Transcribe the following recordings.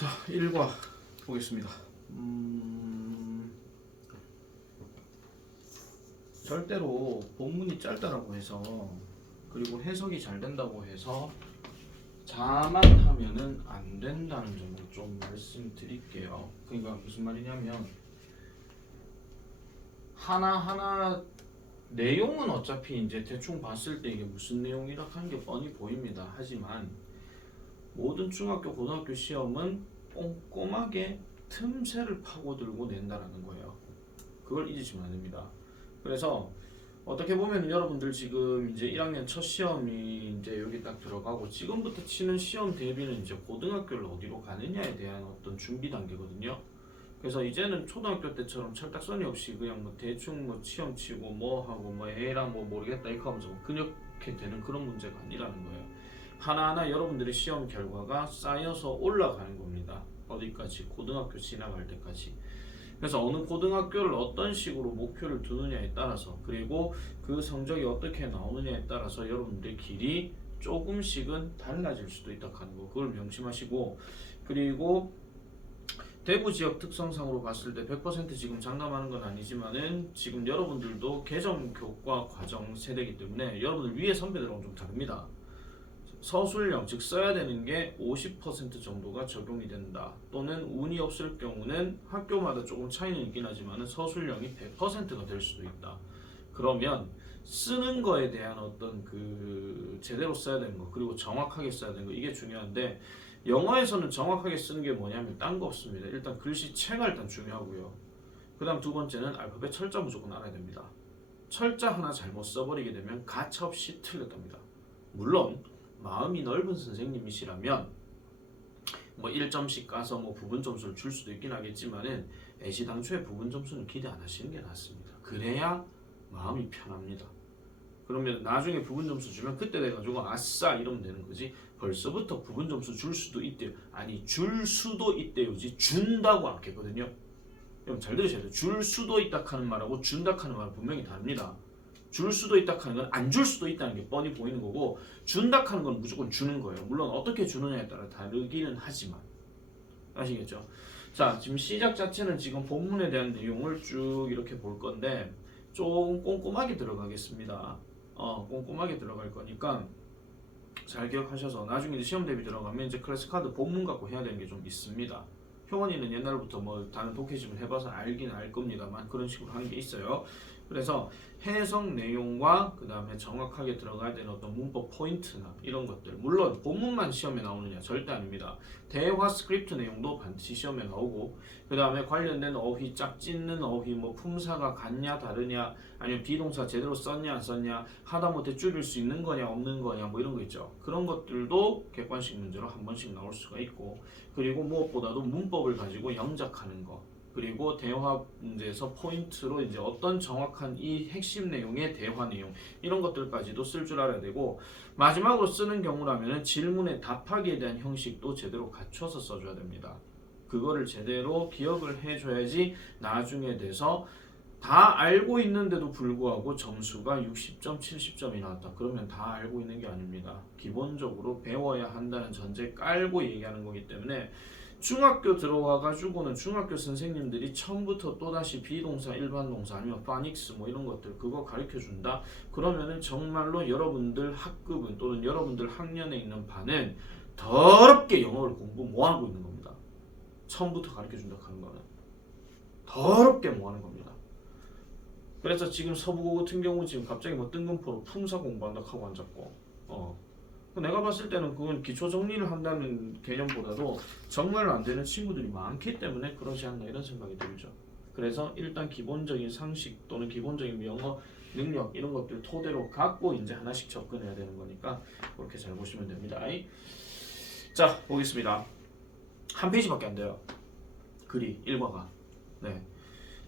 자, 1과 보겠습니다. 절대로 본문이 짧다라고 해서 그리고 해석이 잘 된다고 해서 자만하면은 안 된다는 점을 좀 말씀드릴게요. 그러니까 무슨 말이냐면 하나하나 내용은 어차피 이제 대충 봤을 때 이게 무슨 내용이라 하는 게 뻔히 보입니다. 하지만 모든 중학교, 고등학교 시험은 꼼꼼하게 틈새를 파고들고 낸다라는 거예요. 그걸 잊으시면 안 됩니다. 그래서 어떻게 보면 여러분들 지금 이제 1학년 첫 시험이 이제 여기 딱 들어가고 지금부터 치는 시험 대비는 이제 고등학교를 어디로 가느냐에 대한 어떤 준비 단계거든요. 그래서 이제는 초등학교 때처럼 철딱서니 없이 그냥 뭐 대충 뭐 시험 치고 뭐 하고 뭐 에라 뭐 모르겠다 이렇게 하면서 그렇게 되는 그런 문제가 아니라는 거예요. 하나하나 여러분들의 시험 결과가 쌓여서 올라가는 겁니다. 어디까지? 고등학교 지나갈 때까지. 그래서 어느 고등학교를 어떤 식으로 목표를 두느냐에 따라서 그리고 그 성적이 어떻게 나오느냐에 따라서 여러분들의 길이 조금씩은 달라질 수도 있다 하는 거 그걸 명심하시고 그리고 대구 지역 특성상으로 봤을 때 100% 지금 장담하는 건 아니지만은 지금 여러분들도 개정 교과 과정 세대이기 때문에 여러분들 위에 선배들하고 좀 다릅니다. 서술형 즉 써야 되는 게 50% 정도가 적용이 된다. 또는 운이 없을 경우는 학교마다 조금 차이는 있긴 하지만 서술형이 100%가 될 수도 있다. 그러면 쓰는 거에 대한 어떤 그 제대로 써야 되는 거 그리고 정확하게 써야 되는 거 이게 중요한데 영어에서는 정확하게 쓰는 게 뭐냐면 딴 거 없습니다. 일단 글씨체가 일단 중요하고요. 그 다음 두 번째는 알파벳 철자 무조건 알아야 됩니다. 철자 하나 잘못 써버리게 되면 가차없이 틀렸답니다. 물론 마음이 넓은 선생님이시라면 뭐 1점씩 까서 뭐 부분 점수를 줄 수도 있긴 하겠지만은 애시당초에 부분 점수는 기대 안 하시는 게 낫습니다. 그래야 마음이 편합니다. 그러면 나중에 부분 점수 주면 그때 돼가지고 아싸 이러면 되는 거지 벌써부터 부분 점수 줄 수도 있대요. 아니 줄 수도 있대요지 준다고 않겠거든요. 여러분 잘 들으셔야 돼요. 줄 수도 있다 하는 말하고 준다 하는 말은 분명히 다릅니다. 줄 수도 있다 하는 건 안 줄 수도 있다는 게 뻔히 보이는 거고 준다 하는 건 무조건 주는 거예요. 물론 어떻게 주느냐에 따라 다르기는 하지만 아시겠죠? 자 지금 시작 자체는 지금 본문에 대한 내용을 쭉 이렇게 볼 건데 조금 꼼꼼하게 들어가겠습니다. 꼼꼼하게 들어갈 거니까 잘 기억하셔서 나중에 이제 시험 대비 들어가면 이제 클래스 카드 본문 갖고 해야 되는 게 좀 있습니다. 효원이는 옛날부터 뭐 다른 독해집을 해봐서 알긴 알 겁니다만 그런 식으로 하는 게 있어요. 그래서 해석 내용과 그 다음에 정확하게 들어가야 되는 어떤 문법 포인트나 이런 것들 물론 본문만 시험에 나오느냐 절대 아닙니다. 대화 스크립트 내용도 반드시 시험에 나오고 그 다음에 관련된 어휘 짝짓는 어휘 뭐 품사가 같냐 다르냐 아니면 비동사 제대로 썼냐 안 썼냐 하다못해 줄일 수 있는 거냐 없는 거냐 뭐 이런 거 있죠. 그런 것들도 객관식 문제로 한 번씩 나올 수가 있고 그리고 무엇보다도 문법을 가지고 영작하는 거 그리고 대화 문제에서 포인트로 이제 어떤 정확한 이 핵심 내용의 대화 내용 이런 것들까지도 쓸 줄 알아야 되고 마지막으로 쓰는 경우라면 질문에 답하기에 대한 형식도 제대로 갖춰서 써줘야 됩니다. 그거를 제대로 기억을 해줘야지 나중에 돼서 다 알고 있는데도 불구하고 점수가 60점, 70점이 나왔다. 그러면 다 알고 있는 게 아닙니다. 기본적으로 배워야 한다는 전제 깔고 얘기하는 거기 때문에 중학교 들어와가지고는 중학교 선생님들이 처음부터 또다시 비동사, 일반동사 아니면 파닉스 뭐 이런 것들 그거 가르쳐준다? 그러면은 정말로 여러분들 학급은 또는 여러분들 학년에 있는 반은 더럽게 영어를 공부 뭐하고 있는 겁니다. 처음부터 가르쳐준다 하는 거는 더럽게 뭐하는 겁니다. 그래서 지금 서부고 같은 경우 지금 갑자기 뭐 뜬금포로 품사 공부한다 하고 앉았고 내가 봤을 때는 그건 기초 정리를 한다는 개념보다도 정말 안 되는 친구들이 많기 때문에 그러지 않나 이런 생각이 들죠. 그래서 일단 기본적인 상식 또는 기본적인 영어 능력 이런 것들 토대로 갖고 이제 하나씩 접근해야 되는 거니까 그렇게 잘 보시면 됩니다. 자 보겠습니다. 한 페이지밖에 안 돼요. 글이 1과가 네.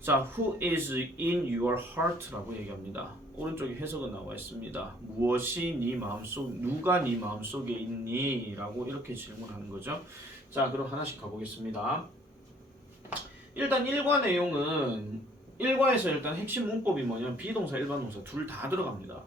자, who is in your heart라고 얘기합니다. 오른쪽에 해석은 나와 있습니다. 무엇이 네 마음속, 누가 네 마음속에 있니? 라고 이렇게 질문하는 거죠. 자, 그럼 하나씩 가보겠습니다. 일단 1과 내용은 1과에서 일단 핵심 문법이 뭐냐면 비동사, 일반동사 둘 다 들어갑니다.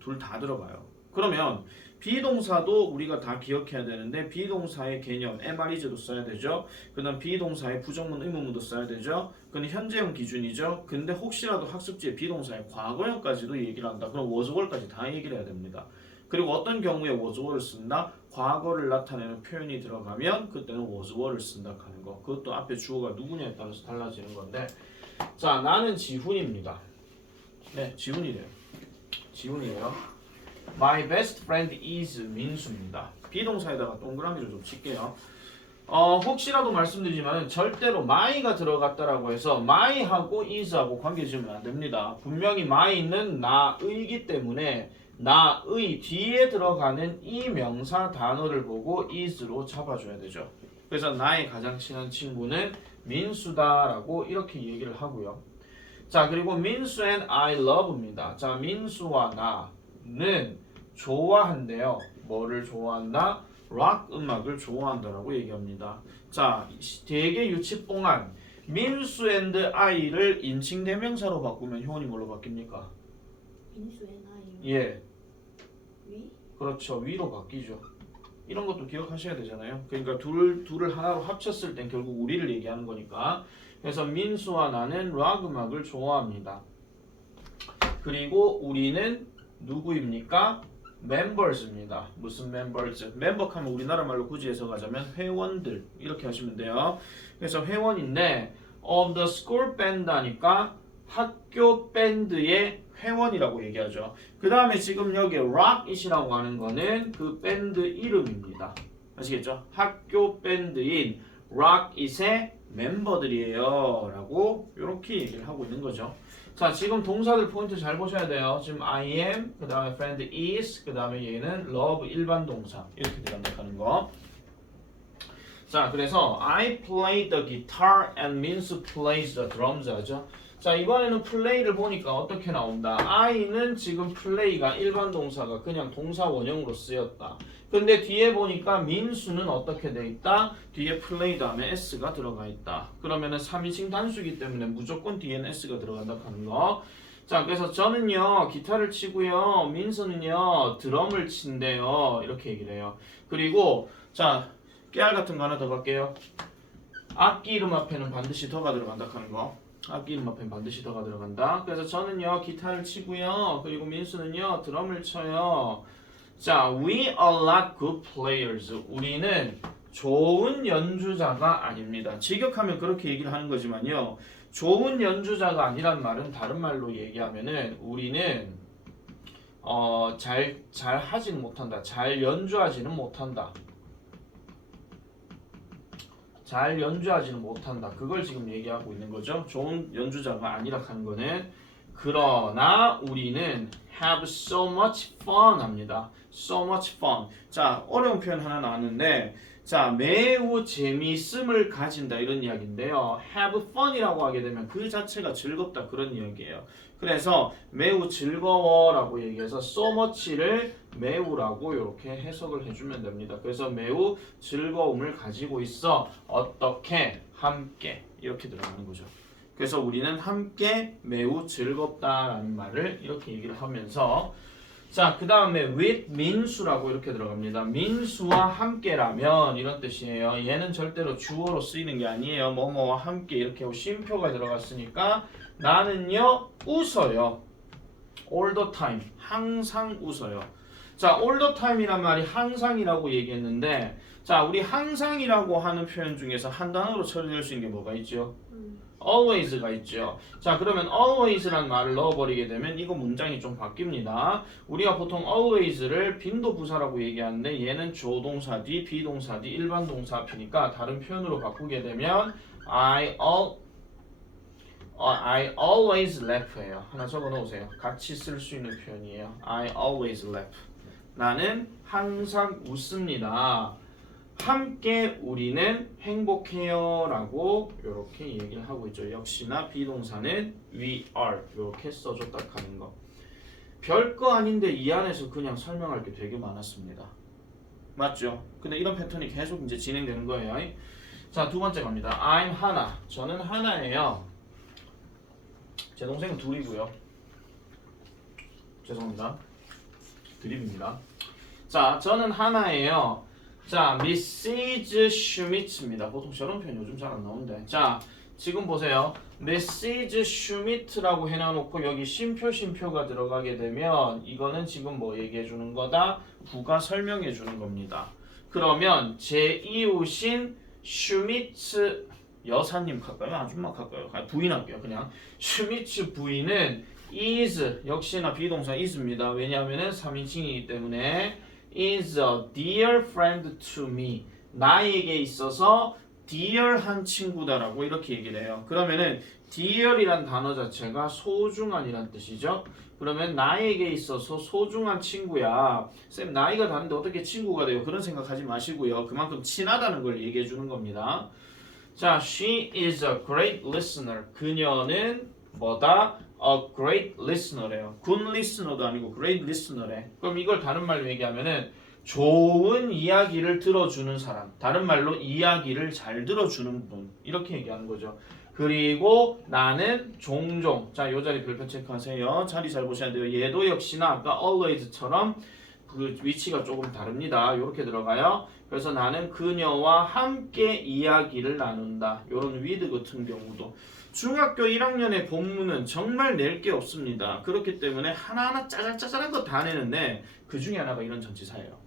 둘 다 들어가요. 그러면 비동사도 우리가 다 기억해야 되는데 비동사의 개념 MR이즈도 써야 되죠. 그다음 비동사의 부정문 의문문도 써야 되죠. 그건 현재형 기준이죠. 근데 혹시라도 학습지에 비동사의 과거형까지도 얘기를 한다. 그럼 waswere까지 다 얘기를 해야 됩니다. 그리고 어떤 경우에 waswere를 쓴다? 과거를 나타내는 표현이 들어가면 그때는 waswere를 쓴다 하는 거. 그것도 앞에 주어가 누구냐에 따라서 달라지는 건데 자 나는 지훈입니다. 네 지훈이래요. 지훈이래요. My best friend is 민수입니다. 비동사에다가 동그라미를 좀 칠게요. 혹시라도 말씀드리지만 절대로 my가 들어갔다라고 해서 my하고 is하고 관계 지으면 안 됩니다. 분명히 my는 나의기 때문에 나의 뒤에 들어가는 이 명사 단어를 보고 is로 잡아줘야 되죠. 그래서 나의 가장 친한 친구는 민수다라고 이렇게 얘기를 하고요. 자 그리고 민수 and I love입니다. 자 민수와 나는 좋아한대요. 뭐를 좋아한다? 락 음악을 좋아한다라고 얘기합니다. 자 되게 유치뽕한 민수 and I를 인칭 대명사로 바꾸면 효원이 뭘로 바뀝니까? 민수 and I. 예. 위? 그렇죠. 위로 바뀌죠. 이런 것도 기억하셔야 되잖아요. 그러니까 둘을 하나로 합쳤을 땐 결국 우리를 얘기하는 거니까. 그래서 민수와 나는 락 음악을 좋아합니다. 그리고 우리는 누구입니까? members입니다. 무슨 members? member 하면 우리나라 말로 굳이 해석하자면 회원들 이렇게 하시면 돼요. 그래서 회원인데 of the school band 하니까 학교 밴드의 회원이라고 얘기하죠. 그 다음에 지금 여기 rockit이라고 하는 거는 그 밴드 이름입니다. 아시겠죠? 학교 밴드인 rockit의 멤버들이에요 라고 이렇게 얘기를 하고 있는 거죠. 자 지금 동사들 포인트 잘 보셔야 돼요. 지금 I am, 그 다음에 friend is, 그 다음에 얘는 love 일반 동사 이렇게 들어간다는 거. 자 그래서 I play the guitar and Minsu plays the drums 하죠. 자 이번에는 play를 보니까 어떻게 나온다. I는 지금 play가 일반 동사가 그냥 동사 원형으로 쓰였다. 근데 뒤에 보니까 민수는 어떻게 돼 있다? 뒤에 play 다음에 s가 들어가 있다. 그러면은 3인칭 단수이기 때문에 무조건 뒤에는 s가 들어간다 하는 거. 자 그래서 저는요 기타를 치고요 민수는요 드럼을 친대요 이렇게 얘기를 해요. 그리고 자 깨알 같은 거 하나 더 갈게요. 악기 이름 앞에는 반드시 더가 들어간다 하는 거. 악기 이름 앞에는 반드시 더가 들어간다. 그래서 저는요 기타를 치고요 그리고 민수는요 드럼을 쳐요. 자, we are not good players. 우리는 좋은 연주자가 아닙니다. 직역하면 그렇게 얘기를 하는 거지만요. 좋은 연주자가 아니란 말은 다른 말로 얘기하면은 우리는 잘 하지는 못한다. 잘 연주하지는 못한다. 잘 연주하지는 못한다. 그걸 지금 얘기하고 있는 거죠. 좋은 연주자가 아니라 하는 거는 그러나 우리는 have so much fun 합니다. so much fun. 자, 어려운 표현 하나 나왔는데 자, 매우 재미있음을 가진다 이런 이야기인데요. have fun이라고 하게 되면 그 자체가 즐겁다 그런 이야기예요. 그래서 매우 즐거워라고 얘기해서 so much를 매우라고 이렇게 해석을 해주면 됩니다. 그래서 매우 즐거움을 가지고 있어. 어떻게? 함께 이렇게 들어가는 거죠. 그래서 우리는 함께 매우 즐겁다라는 말을 이렇게 얘기를 하면서 자, 그 다음에 with 민수라고 이렇게 들어갑니다. 민수와 함께라면 이런 뜻이에요. 얘는 절대로 주어로 쓰이는 게 아니에요. 뭐뭐와 함께 이렇게 하고 쉼표가 들어갔으니까 나는요 웃어요. all the time 항상 웃어요. 자, all the time이란 말이 항상이라고 얘기했는데 자, 우리 항상이라고 하는 표현 중에서 한 단어로 처리될 수 있는 게 뭐가 있죠? always가 있죠. 자 그러면 always란 말을 넣어버리게 되면 이거 문장이 좀 바뀝니다. 우리가 보통 always를 빈도부사라고 얘기하는데 얘는 조동사 뒤, 비동사 뒤, 일반 동사 앞이니까 다른 표현으로 바꾸게 되면 I always laugh예요. 하나 적어 놓으세요. 같이 쓸 수 있는 표현이에요. I always laugh. 나는 항상 웃습니다. 함께 우리는 행복해요 라고 이렇게 얘기를 하고 있죠. 역시나 비동사는 we are 이렇게 써줬다 하는 거. 별거 아닌데 이 안에서 그냥 설명할 게 되게 많았습니다. 맞죠? 근데 이런 패턴이 계속 이제 진행되는 거예요. 자, 두 번째 갑니다. I'm 하나. 저는 하나예요. 제 동생은 둘이고요. 죄송합니다. 드립입니다. 자, 저는 하나예요. 자, Mrs. Schmidt입니다. 보통 저런 표현 요즘 잘 안 나오는데. 자, 지금 보세요. Mrs. Schmidt라고 해놔놓고 여기 쉼표가 들어가게 되면 이거는 지금 뭐 얘기해 주는 거다? 부가 설명해 주는 겁니다. 그러면 제 이웃인 슈미츠 여사님 할까요? 아줌마 할까요? 부인 할게요. 그냥 슈미츠 부인은 is 역시나 비동사 is입니다. 왜냐하면 3인칭이기 때문에 is a dear friend to me. 나에게 있어서 dear한 친구다라고 이렇게 얘기를 해요. 그러면은 dear이란 단어 자체가 소중한이란 뜻이죠. 그러면 나에게 있어서 소중한 친구야. 쌤 나이가 다른데 어떻게 친구가 돼요? 그런 생각하지 마시고요. 그만큼 친하다는 걸 얘기해 주는 겁니다. 자, she is a great listener. 그녀는 뭐다? A great listener래요. good listener도 아니고 great listener래. 그럼 이걸 다른 말로 얘기하면은 좋은 이야기를 들어주는 사람. 다른 말로 이야기를 잘 들어주는 분. 이렇게 얘기하는 거죠. 그리고 나는 종종. 자, 요 자리 별표 체크하세요. 자리 잘 보셔야 돼요. 얘도 역시나 아까 always처럼 그 위치가 조금 다릅니다. 이렇게 들어가요. 그래서 나는 그녀와 함께 이야기를 나눈다. 이런 with 같은 경우도 중학교 1학년의 본문은 정말 낼 게 없습니다. 그렇기 때문에 하나하나 짜잘짜잘한 거 다 내는데 그 중에 하나가 이런 전치사예요.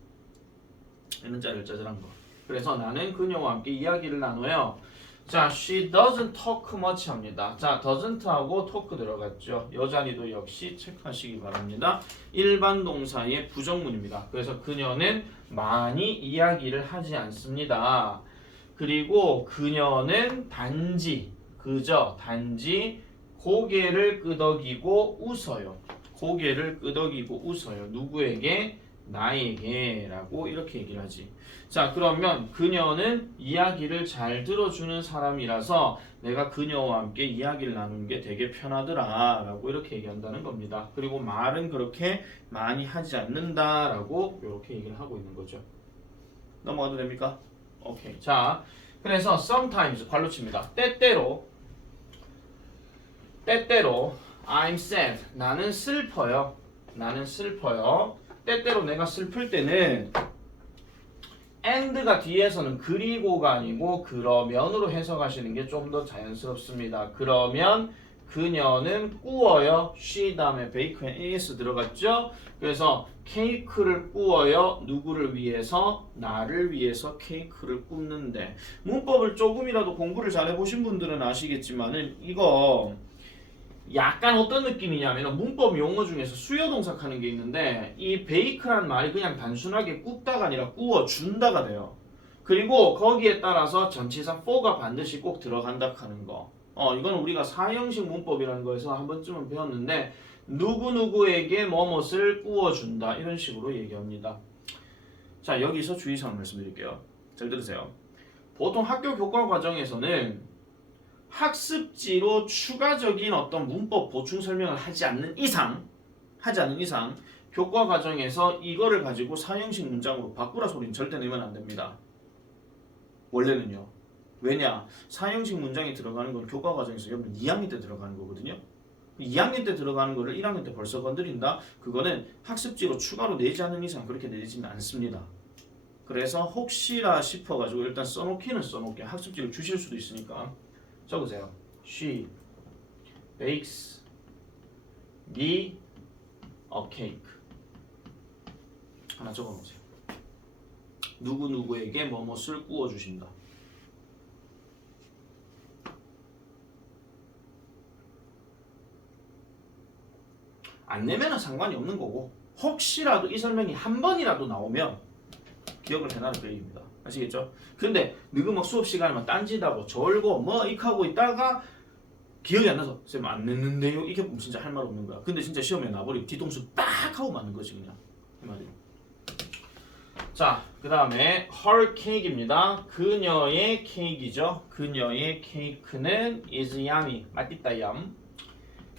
이런 짜잘짜잘한 거. 그래서 나는 그녀와 함께 이야기를 나눠요. 자, she doesn't talk much 합니다. 자, doesn't하고 talk 들어갔죠. 여 자리도 역시 체크하시기 바랍니다. 일반 동사의 부정문입니다. 그래서 그녀는 많이 이야기를 하지 않습니다. 그리고 그녀는 그저 단지 고개를 끄덕이고 웃어요. 고개를 끄덕이고 웃어요. 누구에게? 나에게 라고 이렇게 얘기를 하지. 자, 그러면 그녀는 이야기를 잘 들어주는 사람이라서 내가 그녀와 함께 이야기를 나누는 게 되게 편하더라 라고 이렇게 얘기한다는 겁니다. 그리고 말은 그렇게 많이 하지 않는다 라고 이렇게 얘기를 하고 있는 거죠. 넘어가도 됩니까? 오케이. 자, 그래서 sometimes 발로 칩니다. 때때로 I'm sad. 나는 슬퍼요. 때때로 내가 슬플 때는 and가 뒤에서는 그리고가 아니고 그러면으로 해석하시는 게 좀 더 자연스럽습니다. 그러면 그녀는 구워요. she 다음에 bake and is 들어갔죠. 그래서 케이크를 구워요. 누구를 위해서? 나를 위해서 케이크를 굽는데. 문법을 조금이라도 공부를 잘 해보신 분들은 아시겠지만은 이거 약간 어떤 느낌이냐면 문법 용어 중에서 수요동사 하는 게 있는데 이 베이크란 말이 그냥 단순하게 굽다가 아니라 구워준다가 돼요. 그리고 거기에 따라서 전치사 for가 반드시 꼭 들어간다 하는 거. 이건 우리가 사형식 문법이라는 거에서 한 번쯤은 배웠는데 누구누구에게 뭐뭇을 구워준다 이런 식으로 얘기합니다. 자, 여기서 주의사항 말씀드릴게요. 잘 들으세요. 보통 학교 교과 과정에서는 학습지로 추가적인 어떤 문법 보충 설명을 하지 않는 이상 교과 과정에서 이거를 가지고 사형식 문장으로 바꾸라 소리는 절대 내면 안 됩니다. 원래는요. 왜냐? 사형식 문장이 들어가는 건 교과 과정에서 여러분 2학년 때 들어가는 거거든요. 2학년 때 들어가는 거를 1학년 때 벌써 건드린다? 그거는 학습지로 추가로 내지 않는 이상 그렇게 내지는 않습니다. 그래서 혹시라 싶어가지고 일단 써놓기는 써놓게 학습지를 주실 수도 있으니까 적으세요. She bakes me a cake. 하나 적어놓으세요. 누구누구에게 뭐뭇을 구워주신다. 안 내면은 상관이 없는 거고 혹시라도 이 설명이 한 번이라도 나오면 기억을 해놔라 그 얘기입니다. 아시겠죠? 근데 너가 막 수업 시간에 막 딴짓하고 졸고 뭐 이하고 있다가 기억이 안 나서 쌤 안 냈는데요? 이게 진짜 할 말 없는 거야. 근데 진짜 시험에 나버리고 뒤통수 딱 하고 맞는 거지 그냥. 이 말이에요. 자, 그 다음에 her cake입니다. 그녀의 케이크죠. 그녀의 케이크는 is yummy. 맛있다 얌.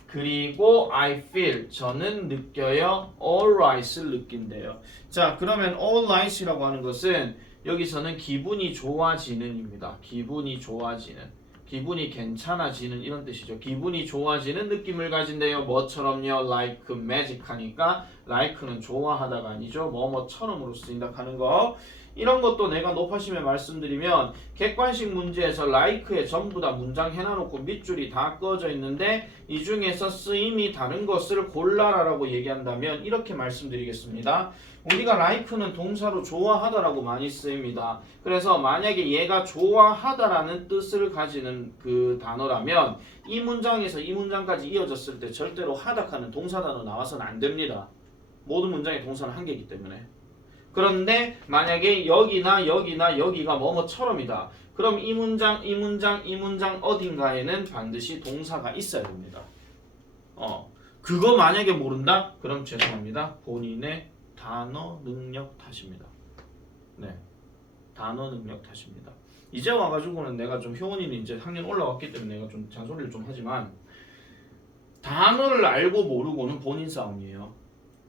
그리고 I feel 저는 느껴요. alright을 느낀대요. 자, 그러면 alright이라고 하는 것은 여기서는 기분이 좋아지는입니다. 기분이 좋아지는. 기분이 괜찮아지는 이런 뜻이죠. 기분이 좋아지는 느낌을 가진대요. 뭐처럼요? like magic 하니까 like는 좋아하다가 아니죠. 뭐뭐처럼으로 쓰인다 하는 거. 이런 것도 내가 높아심에 말씀드리면 객관식 문제에서 like에 전부 다 문장 해놔놓고 밑줄이 다 꺼져 있는데 이 중에서 쓰임이 다른 것을 골라라라고 얘기한다면 이렇게 말씀드리겠습니다. 우리가 like는 동사로 좋아하다라고 많이 쓰입니다. 그래서 만약에 얘가 좋아하다라는 뜻을 가지는 그 단어라면 이 문장에서 이 문장까지 이어졌을 때 절대로 하다하는 동사 단어 나와서는 안 됩니다. 모든 문장의 동사는 한 개이기 때문에. 그런데 만약에 여기나 여기나 여기가 뭐뭐처럼이다. 그럼 이 문장, 이 문장, 이 문장 어딘가에는 반드시 동사가 있어야 됩니다. 그거 만약에 모른다? 그럼 죄송합니다. 본인의 단어 능력 탓입니다. 네, 단어 능력 탓입니다. 이제 와가지고는 내가 좀 효원이는 이제 학년 올라왔기 때문에 내가 좀 잔소리를 좀 하지만 단어를 알고 모르고는 본인 싸움이에요.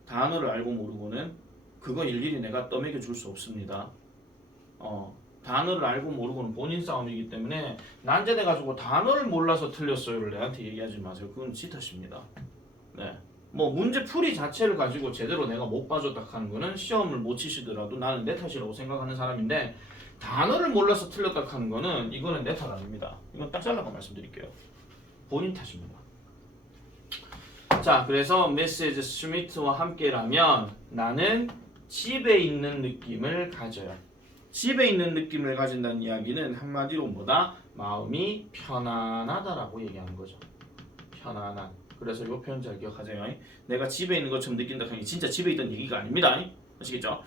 단어를 알고 모르고는 그거 일일이 내가 떠먹여 줄 수 없습니다. 단어를 알고 모르고는 본인 싸움이기 때문에 난제돼 가지고 단어를 몰라서 틀렸어요를 내한테 얘기하지 마세요. 그건 지 탓입니다. 네. 뭐 문제 풀이 자체를 가지고 제대로 내가 못 봐줬다 하는 거는 시험을 못 치시더라도 나는 내 탓이라고 생각하는 사람인데 단어를 몰라서 틀렸다 하는 거는 이거는 내 탓 아닙니다. 이건 딱 잘라서 말씀드릴게요. 본인 탓입니다. 자, 그래서 Mrs. Schmidt와 함께라면 나는 집에 있는 느낌을 가져요. 집에 있는 느낌을 가진다는 이야기는 한마디로 뭐다? 마음이 편안하다라고 얘기하는 거죠. 편안한. 그래서 이 표현 잘 기억하세요. 내가 집에 있는 것처럼 느낀다 하는 게 진짜 집에 있던 얘기가 아닙니다. 아시겠죠?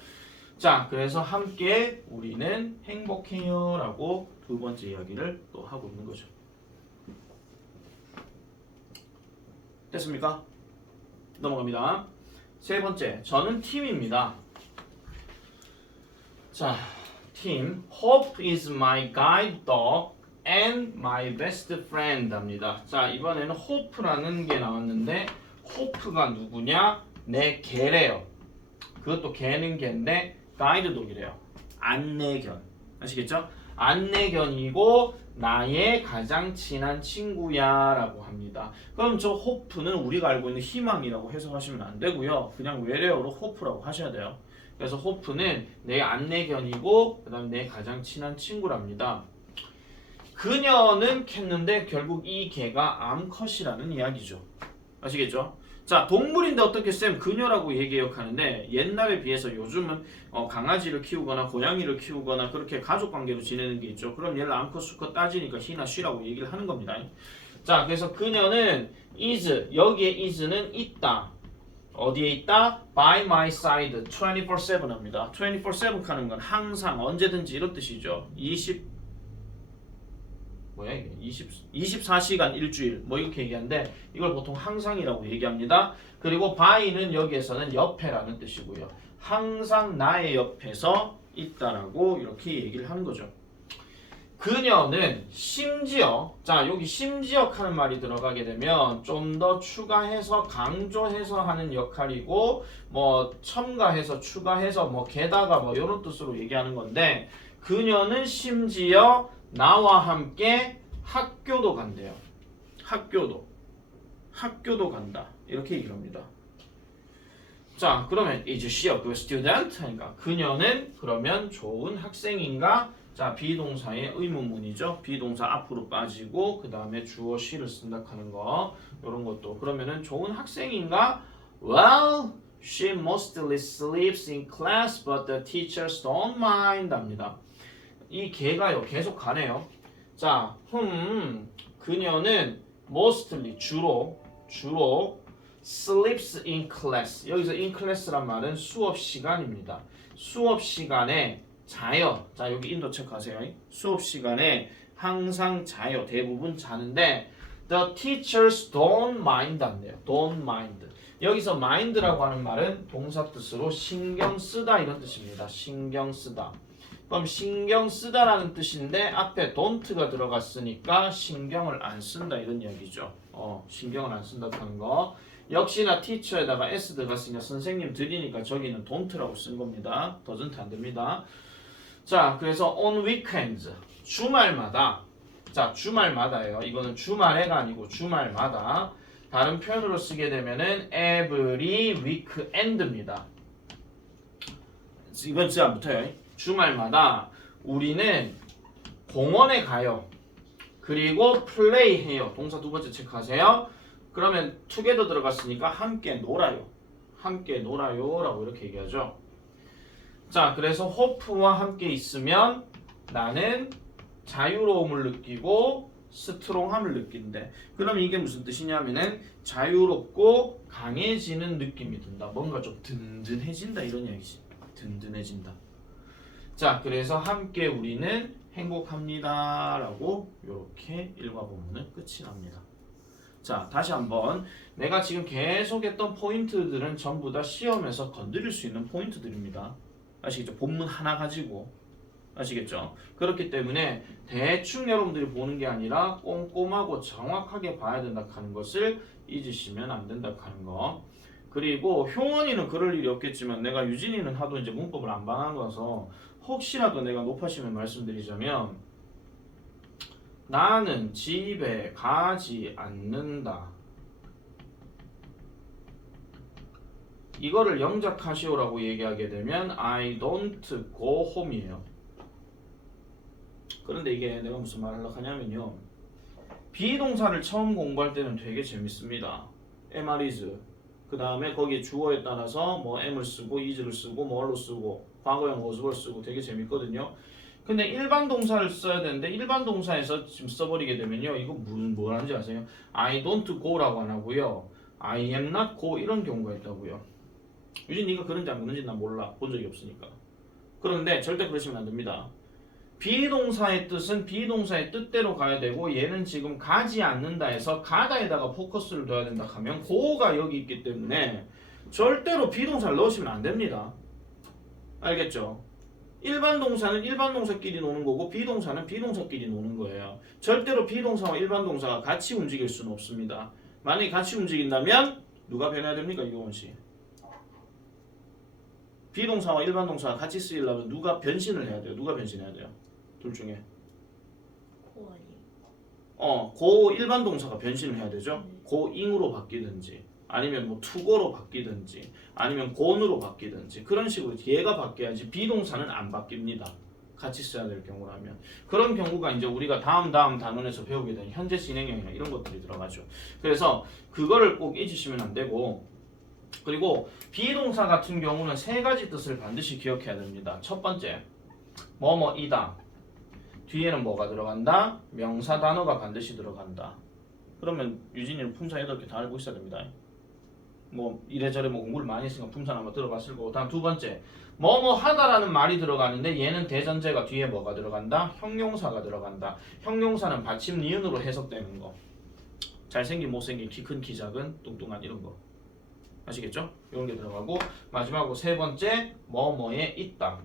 자, 그래서 함께 우리는 행복해요 라고 두 번째 이야기를 또 하고 있는 거죠. 됐습니까? 넘어갑니다. 세 번째, 저는 팀입니다. 자, 팀. Hope is my guide dog and my best friend 합니다. 자, 이번에는 Hope라는 게 나왔는데 Hope가 누구냐? 내 개래요. 그것도 개는 개인데 가이드 독이래요. 안내견. 아시겠죠? 안내견이고 나의 가장 친한 친구야 라고 합니다. 그럼 저 호프는 우리가 알고 있는 희망이라고 해석하시면 안 되고요. 그냥 외래어로 호프라고 하셔야 돼요. 그래서 호프는 내 안내견이고 그 다음 내 가장 친한 친구랍니다. 그녀는 캤는데 결국 이 개가 암컷이라는 이야기죠. 아시겠죠? 자, 동물인데 어떻게 쌤 그녀라고 얘기하는데 옛날에 비해서 요즘은 강아지를 키우거나 고양이를 키우거나 그렇게 가족관계로 지내는 게 있죠. 그럼 얘를 암컷 수컷 따지니까 he나 she라고 얘기를 하는 겁니다. 자, 그래서 그녀는 is, 여기에 is는 있다. 어디에 있다? by my side 24/7 합니다. 24/7 하는 건 항상 언제든지 이런 뜻이죠. 24시간 일주일 뭐 이렇게 얘기하는데 이걸 보통 항상이라고 얘기합니다. 그리고 by는 여기에서는 옆에라는 뜻이고요. 항상 나의 옆에서 있다라고 이렇게 얘기를 하는 거죠. 그녀는 심지어, 자 여기 심지어 하는 말이 들어가게 되면 좀 더 추가해서 강조해서 하는 역할이고 뭐 첨가해서 추가해서 뭐 게다가 뭐 이런 뜻으로 얘기하는 건데 그녀는 심지어 나와 함께 학교도 간대요. 학교도 간다. 이렇게 얘기를 합니다. 자, 그러면 is she a good student? 그러니까 그녀는 그러면 좋은 학생인가? 자, 비동사의 의문문이죠. 비동사 앞으로 빠지고 그 다음에 주어 she를 쓴다 하는 거 이런 것도 그러면은 좋은 학생인가? Well, she mostly sleeps in class, but the teachers don't mind 합니다. 이 개가요 계속 가네요. 자, 그녀는 mostly 주로 sleeps in class. 여기서 in class란 말은 수업 시간입니다. 수업 시간에 자요. 자, 여기 인도 체크하세요. 수업 시간에 항상 자요. 대부분 자는데 the teachers don't mind 한대요. don't mind. 여기서 mind라고 하는 말은 동사 뜻으로 신경 쓰다 이런 뜻입니다. 신경 쓰다. 그럼 신경 쓰다라는 뜻인데 앞에 don't가 들어갔으니까 신경을 안 쓴다 이런 이야기죠. 신경을 안 쓴다는 거. 역시나 teacher에다가 s 들어갔으니까 선생님 들이니까 저기는 don't라고 쓴 겁니다. doesn't 안 됩니다. 자, 그래서 on weekends 주말마다 자, 주말마다예요. 이거는 주말에가 아니고 주말마다. 다른 표현으로 쓰게 되면은 every weekend입니다. 이건 진짜 안 붙어요. 주말마다 우리는 공원에 가요. 그리고 플레이 해요. 동사 두 번째 체크하세요. 그러면 together 들어갔으니까 함께 놀아요. 함께 놀아요 라고 이렇게 얘기하죠. 자, 그래서 hope와 함께 있으면 나는 자유로움을 느끼고 스트롱함을 느낀대. 그럼 이게 무슨 뜻이냐면은 자유롭고 강해지는 느낌이 든다. 뭔가 좀 든든해진다 이런 이야기지. 든든해진다. 자, 그래서 함께 우리는 행복합니다 라고 이렇게 읽어보면 끝이 납니다. 자, 다시 한번 내가 지금 계속 했던 포인트들은 전부 다 시험에서 건드릴 수 있는 포인트들입니다. 아시겠죠? 본문 하나 가지고. 아시겠죠? 그렇기 때문에 대충 여러분들이 보는 게 아니라 꼼꼼하고 정확하게 봐야 된다 하는 것을 잊으시면 안 된다 하는 거. 그리고 효원이는 그럴 일이 없겠지만 내가 유진이는 하도 이제 문법을 안 반한 거라서 혹시라도 내가 높아시면 말씀드리자면 나는 집에 가지 않는다. 이거를 영작하시오라고 얘기하게 되면 I don't go home이에요. 그런데 이게 내가 무슨 말을 하려고 하냐면요. 비동사를 처음 공부할 때는 되게 재밌습니다. am, are, is. 그 다음에 거기에 주어에 따라서 뭐 am을 쓰고 is를 쓰고 뭐로 쓰고 과거형 was를 쓰고 되게 재밌거든요. 근데 일반 동사를 써야 되는데 일반 동사에서 지금 써버리게 되면요. 이거 뭐 하는지 아세요? I don't go라고 안 하고요. I am not go 이런 경우가 있다고요. 유진 네가 그런지 안 그런지 난 몰라. 본 적이 없으니까. 그런데 절대 그러시면 안 됩니다. 비동사의 뜻은 비동사의 뜻대로 가야 되고 얘는 지금 가지 않는다 해서 가다에다가 포커스를 둬야 된다 하면 고가 여기 있기 때문에 절대로 비동사를 넣으시면 안 됩니다. 알겠죠? 일반 동사는 일반 동사끼리 노는 거고 비동사는 비동사끼리 노는 거예요. 절대로 비동사와 일반 동사가 같이 움직일 수는 없습니다. 만약에 같이 움직인다면 누가 변해야 됩니까? 이경원 씨. 비동사와 일반 동사가 같이 쓰이려면 누가 변신을 해야 돼요? 누가 변신해야 돼요? 둘 중에 고아니. 고 일반 동사가 변신을 해야 되죠. 고잉으로 바뀌든지 아니면 뭐 투고로 바뀌든지 아니면 곤으로 바뀌든지 그런 식으로 얘가 바뀌어야지 비동사는 안 바뀝니다. 같이 써야 될 경우라면 그런 경우가 이제 우리가 다음 단원에서 배우게 되는 현재 진행형이나 이런 것들이 들어가죠. 그래서 그거를 꼭 잊으시면 안 되고 그리고 비동사 같은 경우는 세 가지 뜻을 반드시 기억해야 됩니다. 첫 번째 뭐뭐이다. 뒤에는 뭐가 들어간다? 명사 단어가 반드시 들어간다. 그러면 유진이는 품사 8개 다 알고 있어야 됩니다. 뭐 이래저래 뭐 공부를 많이 했으니까 품사는 아마 들어봤을 거고. 다음 두 번째 뭐뭐 하다라는 말이 들어가는데 얘는 대전제가 뒤에 뭐가 들어간다? 형용사가 들어간다. 형용사는 받침 니은으로 해석되는 거. 잘생긴 못생긴 키 큰 키 작은 뚱뚱한 이런 거. 아시겠죠? 이런 게 들어가고 마지막으로 세 번째 뭐뭐에 있다.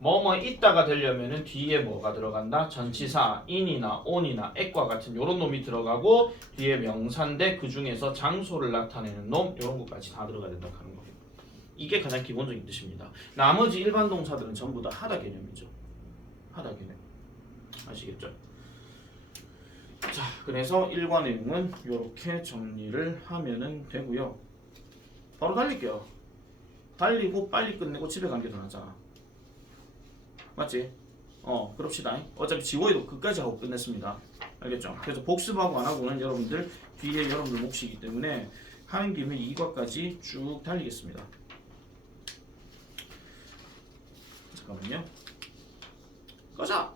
뭐뭐에 있다가 되려면은 뒤에 뭐가 들어간다? 전치사 in이나 on이나 at과 같은 요런 놈이 들어가고 뒤에 명사인데 그 중에서 장소를 나타내는 놈 요런 것까지 다 들어가야 된다 하는 거예요. 이게 가장 기본적인 뜻입니다. 나머지 일반 동사들은 전부 다 하다 개념이죠. 하다 개념. 아시겠죠? 자, 그래서 일과 내용은 이렇게 정리를 하면은 되고요. 바로 달릴게요. 달리고 빨리 끝내고 집에 가는 게 더 낫잖아. 맞지? 그럽시다. 어차피 지워도 끝까지 하고 끝냈습니다. 알겠죠? 그래서 복습하고 안 하고는 여러분들 뒤에 여러분들 몫이기 때문에 하는 김에 2과까지 쭉 달리겠습니다. 잠깐만요. 꺼져!